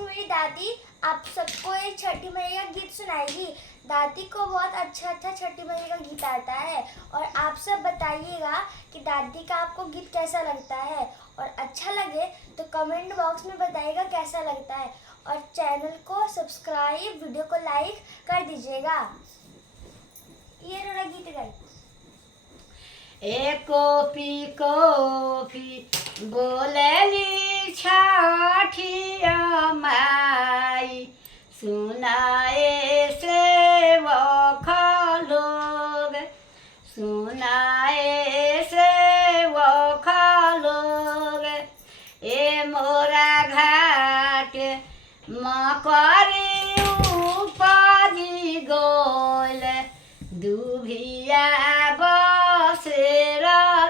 में मेरी दादी आप सबको एक छठी मैया का गीत सुनाएगी। दादी को बहुत अच्छा छठी मैया का गीत आता है और आप सब बताइएगा कि दादी का आपको गीत कैसा लगता है, और अच्छा लगे तो कमेंट बॉक्स में बताइएगा कैसा लगता है, और चैनल को सब्सक्राइब, वीडियो को लाइक कर दीजिएगा। ये थोड़ा गीत गाइए। कोपी कोपी बोलली छठिया माई, सुनाए सेवक लोग, सुनाए सेवक लोग। मोरा घाट मकरी उपजी गोल, दुभिया बसेर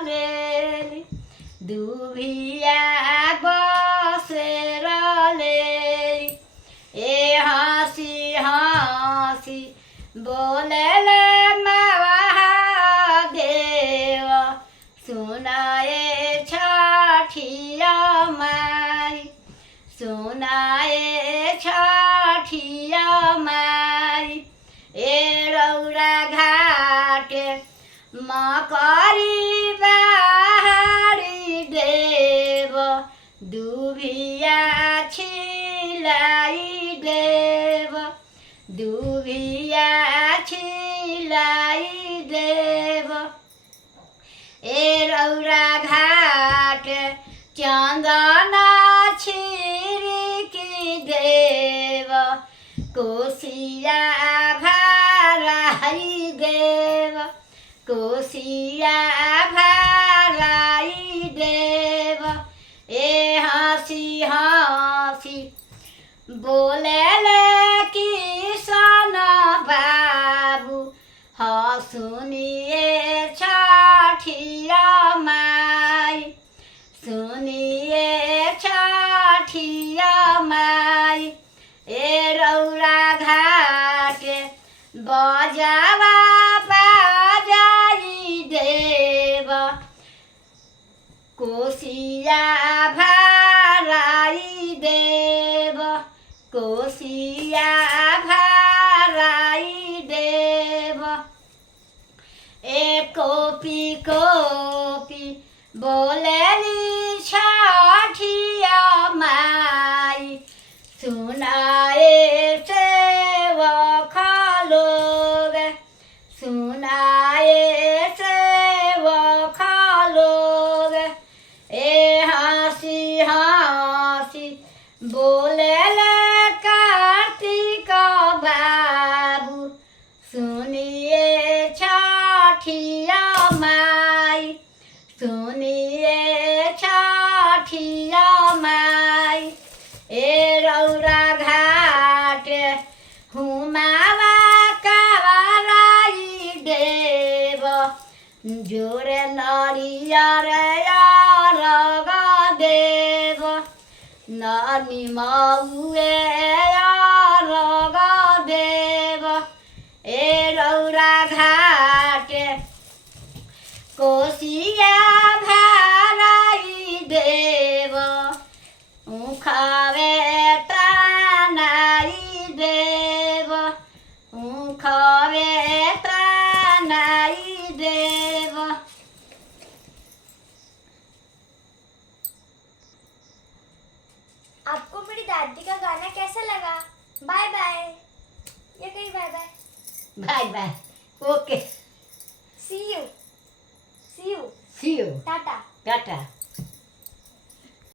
लेली, दुभिया बसेर लेली। हँसी हँसी बोलेले महादेव, सुनाए छठिया माई, सुनाए छठिया माई। रौरा घाट मकरी बाहरी देव, दुभिया छिलाई देव, दुभिया छिलाई देव। रौरा घाट चंदना छिड़की देव, कोसिया भराई देव, कोसिया भराई देव। हँसी हँसी बोलेले किशन बाबू, सुनिए छठिया माई, सुनिए छठिया माई। रौरा घाट बजावा बाजाई देव, कोसिया भराई देव, कोसिया भराई देव। कोपी कोपी बोलली छठिया माई, सुनाए सेवक लोग, सुनाए सेवक लोग। हँसी हँसी बोलेले कार्तिक बाबू, सुनिए छठिया माई, सुनिए छठिया माई। रौरा घाट हुमावा कावराई देव, जोरे नरियर रग देव, ननी मऊए रग देव। रौरा घाट कोसिया भराई देव, उखावे त्रानाई देव, उखावे त्रानाई देव। आपको मेरी दादी का गाना कैसा लगा? Bye bye. ये कहीं bye bye. Bye bye. Okay. See you. See you. See you. Tata. Tata.